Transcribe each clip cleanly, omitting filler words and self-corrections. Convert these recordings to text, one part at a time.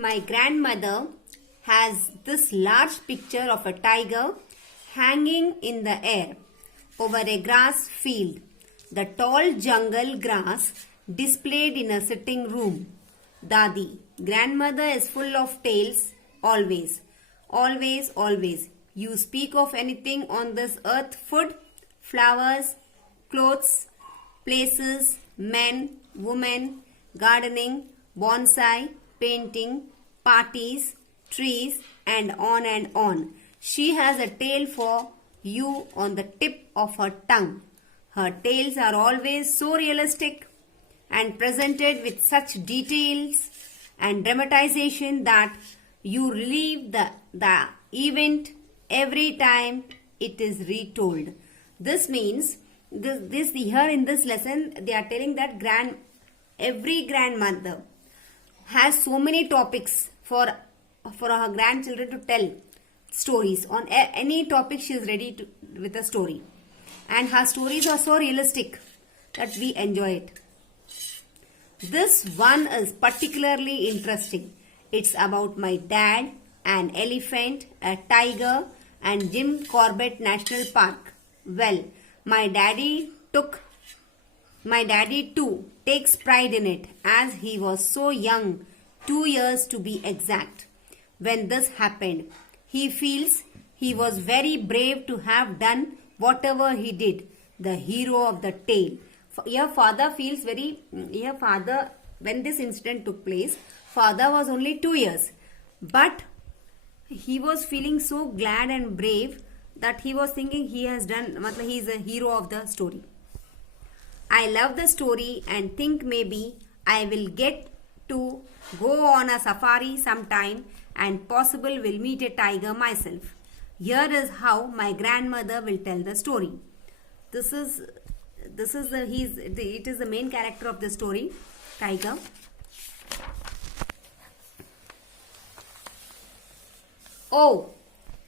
My grandmother has this large picture of a tiger hanging in the air over a grass field. The tall jungle grass displayed in a sitting room. Dadi, grandmother is full of tales, always. Always, always. You speak of anything on this earth, food, flowers, clothes, places, men, women, gardening, bonsai, painting, parties, trees, and on and on. She has a tale for you on the tip of her tongue. Her tales are always so realistic and presented with such details and dramatization that you relive the event every time it is retold. This means this here in this lesson they are telling that every grandmother has so many topics for her grandchildren to tell stories on any topic. She is ready to with a story, and her stories are so realistic that we enjoy it. This one is particularly interesting. It's about my dad, an elephant, a tiger, and Jim Corbett National Park. Well, my daddy too takes pride in it, as he was so young, 2 years to be exact, when this happened. He feels he was very brave to have done whatever he did, the hero of the tale. When this incident took place, father was only 2 years, but he was feeling so glad and brave that he was thinking he is a hero of the story. I love the story and think maybe I will get to go on a safari sometime and possible will meet a tiger myself. Here is how my grandmother will tell the story. It is the main character of the story, tiger. Oh,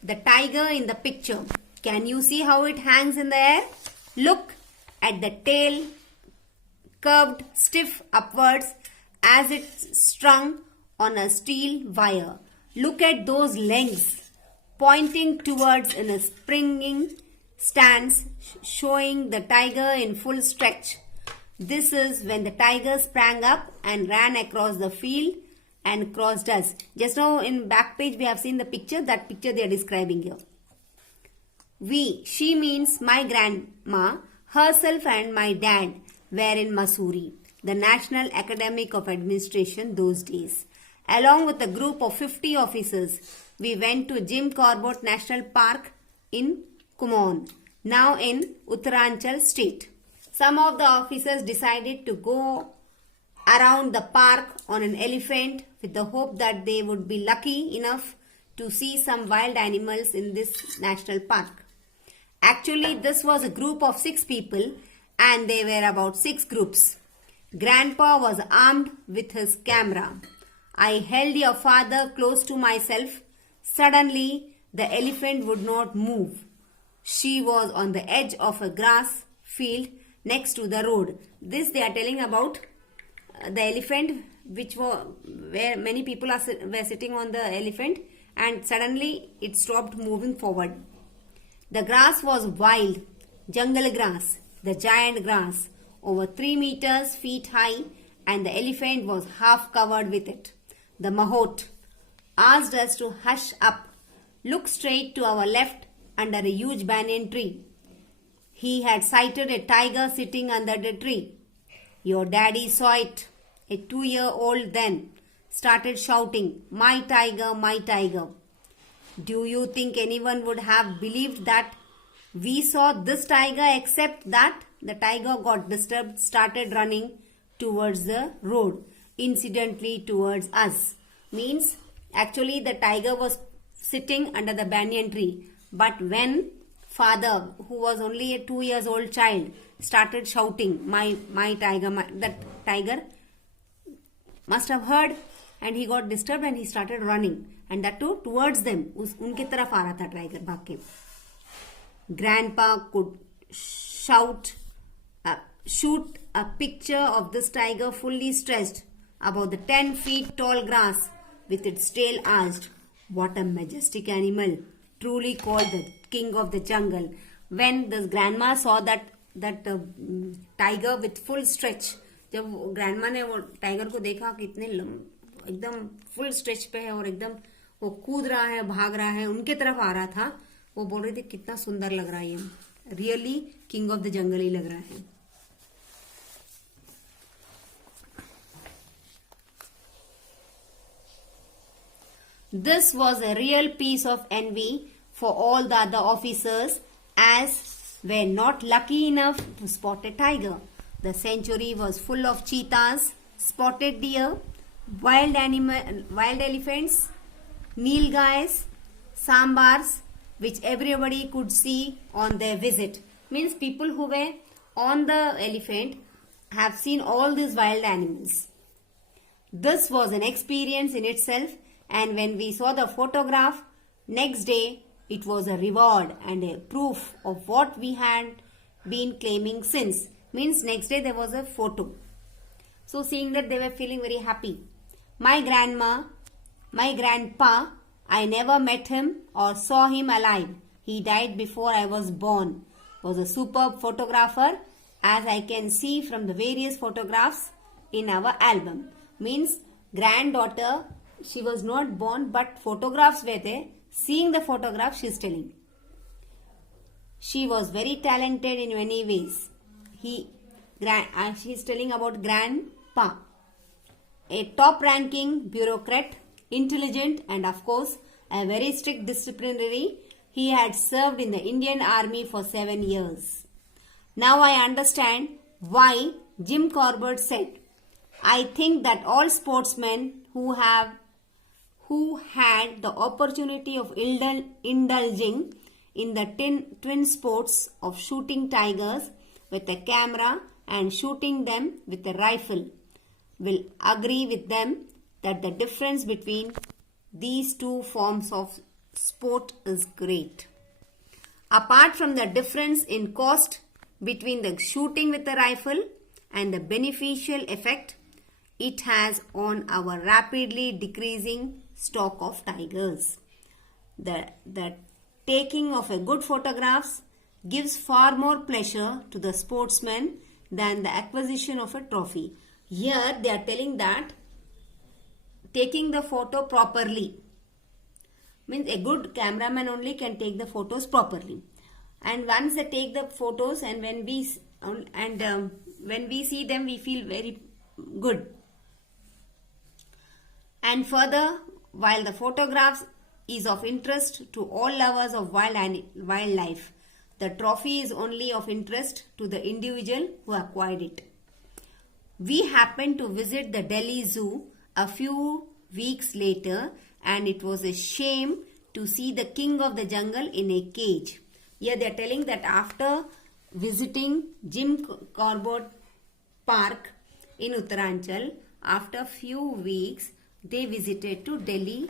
the tiger in the picture. Can you see how it hangs in the air? Look at the tail curved stiff upwards as it's strung on a steel wire. Look at those legs pointing towards in a springing stance, showing the tiger in full stretch. This is when the tiger sprang up and ran across the field and crossed us. Just now in back page we have seen the picture. That picture they are describing here. She means my grandma, herself and my dad were in Mussoorie, the National Academic of Administration those days. Along with a group of 50 officers, we went to Jim Corbett National Park in Kumon, now in Uttaranchal state. Some of the officers decided to go around the park on an elephant with the hope that they would be lucky enough to see some wild animals in this national park. Actually, this was a group of 6 people and they were about 6 groups. Grandpa was armed with his camera. I held your father close to myself. Suddenly, the elephant would not move. She was on the edge of a grass field next to the road. This they are telling about the elephant, where many people were sitting on the elephant, and suddenly it stopped moving forward. The grass was wild, jungle grass, the giant grass, over 3 feet high, and the elephant was half covered with it. The mahout asked us to hush up, look straight to our left under a huge banyan tree. He had sighted a tiger sitting under the tree. Your daddy saw it. A 2-year-old then started shouting, "My tiger, my tiger." Do you think anyone would have believed that we saw this tiger, except that the tiger got disturbed, started running towards the road, incidentally towards us. Means actually the tiger was sitting under the banyan tree, but when father, who was only a 2-year-old child, started shouting, my tiger, that tiger must have heard and he got disturbed and he started running, and that too towards them. उनके तरफ आ रहा था tiger भाग के. Grandpa could shoot a picture of this tiger fully stretched above the 10 feet tall grass with its tail arched. What a majestic animal, truly called the king of the jungle. When the grandma saw tiger with full stretch, जब grandma ने वो tiger को देखा कि इतने एकदम full stretch पे है और एकदम वो कूद रहा है, भाग रहा है, उनके तरफ आ रहा था, वो बोल रही थी कितना सुंदर लग रहा है, ये really king of the jungle ही लग रहा है. This was a real piece of envy for all the other officers, as were not lucky enough to spot a tiger. The sanctuary was full of cheetahs, spotted deer, wild elephants, nilgais, sambars, which everybody could see on their visit. Means people who were on the elephant have seen all these wild animals. This was an experience in itself, and when we saw the photograph next day, it was a reward and a proof of what we had been claiming since. Means next day there was a photo. So seeing that, they were feeling very happy. My grandpa, I never met him or saw him alive. He died before I was born. Was a superb photographer, as I can see from the various photographs in our album. Means granddaughter, she was not born, but photographs were there. Seeing the photograph, she is telling. She was very talented in many ways. She is telling about grandpa. A top-ranking bureaucrat, intelligent, and of course, a very strict disciplinary. He had served in the Indian Army for 7 years. Now I understand why Jim Corbett said, I think that all sportsmen who had the opportunity of indulging in the twin sports of shooting tigers with a camera and shooting them with a rifle will agree with them that the difference between these two forms of sport is great. Apart from the difference in cost between the shooting with a rifle and the beneficial effect it has on our rapidly decreasing stock of tigers. The taking of a good photographs gives far more pleasure to the sportsman than the acquisition of a trophy. Here they are telling that taking the photo properly means a good cameraman only can take the photos properly. And once they take the photos, and when we see them, we feel very good. And further, while the photographs is of interest to all lovers of wildlife, the trophy is only of interest to the individual who acquired it. We happened to visit the Delhi Zoo a few weeks later, and it was a shame to see the king of the jungle in a cage. Here they are telling that after visiting Jim Corbett Park in Uttaranchal, after few weeks, they visited to Delhi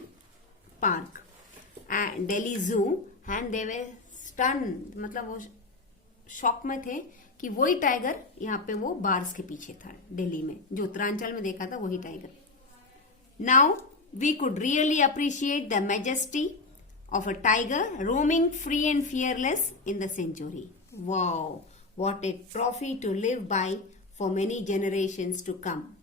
Park and Delhi Zoo, and they were stunned. मतलब वो shock में थे कि वही tiger यहाँ पे वो bars के पीछे था दिल्ली में, जो उत्तरांचल में देखा था वही tiger. Now we could really appreciate the majesty of a tiger roaming free and fearless in the sanctuary. Wow, what a trophy to live by for many generations to come.